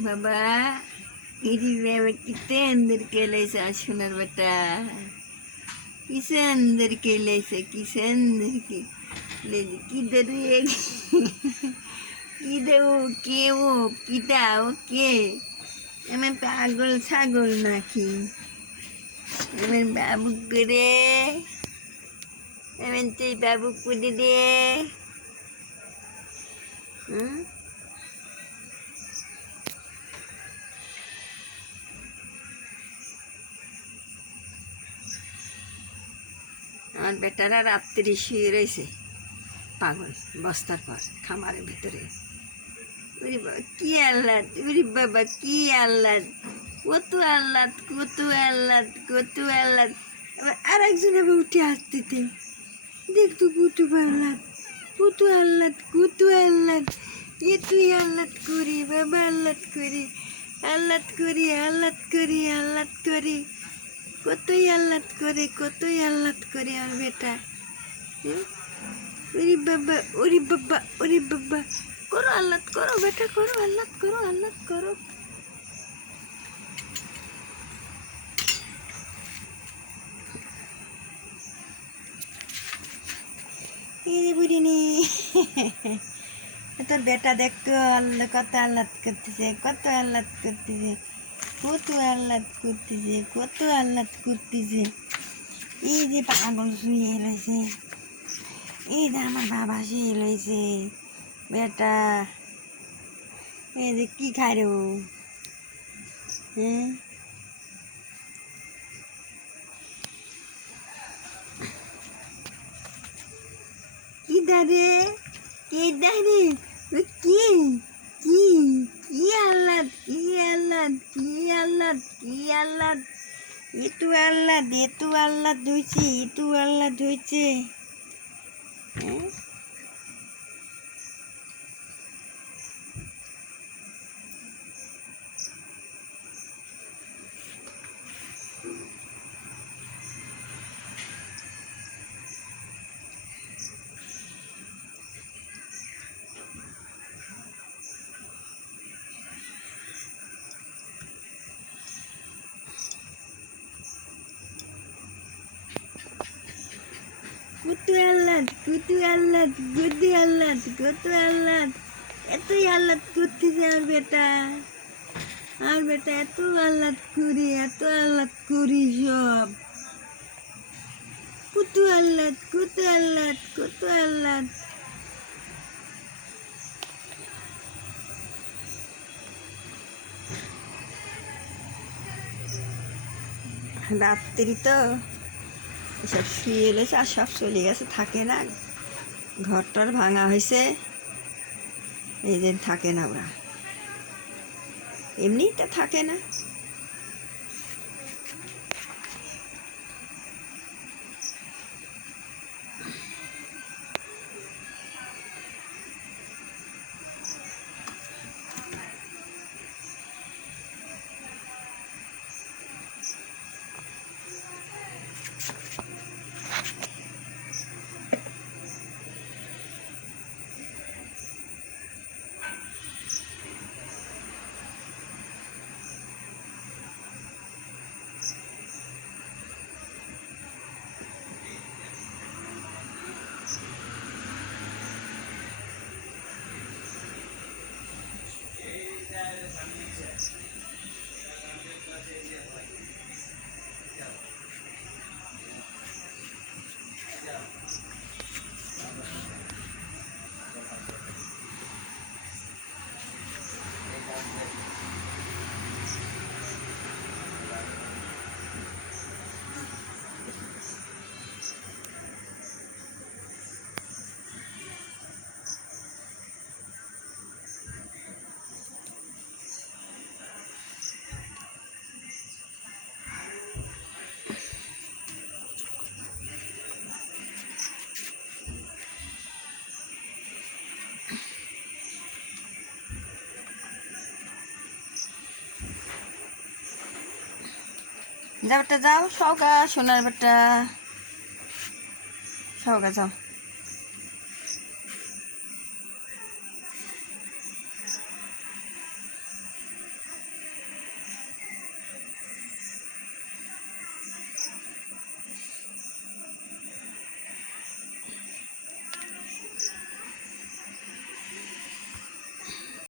বাবা ইরি বাবা কিতে अंदर केलायचं असणार बेटा किसे अंदर केलायचं किसे अंदर के ले किधर ये किधर ও কে ও কিটা ও কে আমি পাগল ছাগল নাকি আমার বাবু করে আমি তুই বাবু করে দে হুম আমার বেটারা রাত্রি শুয়ে রয়েছে পাগল, বস্তার পর, খামারের ভিতরে। ওরে বাবা, কি আহ্লাদ, ওরে বাবা, কি আহ্লাদ। কত আহ্লাদ কত আহ্লাদ কত আহ্লাদ। আবার আর একজন আবার উঠে আসতেতে দেখতো কত আহ্লাদ কত আহ্লাদ কত আহ্লাদ। এ তুই আহ্লাদ করি, বাবা আহ্লাদ করি আহ্লাদ করি আহ্লাদ করি আহ্লাদ করি। কতই আহ্লাদ করে, কতই আহ্লাদ করে আমার বেটা? ওরে বাবা ওরে বাবা ওরে বাবা। করো আহ্লাদ করো বেটা, করো আহ্লাদ করো আহ্লাদ করো। এই বুড়িনি, তোর বেটা দেখতো কত আহ্লাদ করতেছে, কত আহ্লাদ করতেছে। কত আহ্লাদ করতেছে, কত আহ্লাদ করতেছে। এই যে পাগল শুয়ে রয়েছে, এই যে আমার বাবা শুয়ে রয়েছে, বেটা। এই যে কি খাই রে? হ্যাঁ? কি দাঁড়ে কে দাঁড়ে কি? কি কি আহ্লাদ কি আহ্লাদ কি আহ্লাদ কি আহ্লাদ ধুইছে ইটু আহ্লাদ ধুইছে হ্যাঁ কুতু আহ্লাদ কুতু আহ্লাদ গুতু আহ্লাদ কুতু আহ্লাদ এতই আহ্লাদ করতেছে আর বেটা। আর বেটা, এত আহ্লাদ করি, এত আহ্লাদ করি সব। কুতু আহ্লাদ কুতু আহ্লাদ কুতু আহ্লাদ রাত্রি তো। এসব শুয়ে এলেছে আর সব চলে গেছে, থাকে না। ঘরটার ভাঙা হয়েছে এই যে থাকে না ওরা। এমনিই তো থাকে না। যাও বেটা যাও সৌগা সোনার বেটা। সৌগা যাও।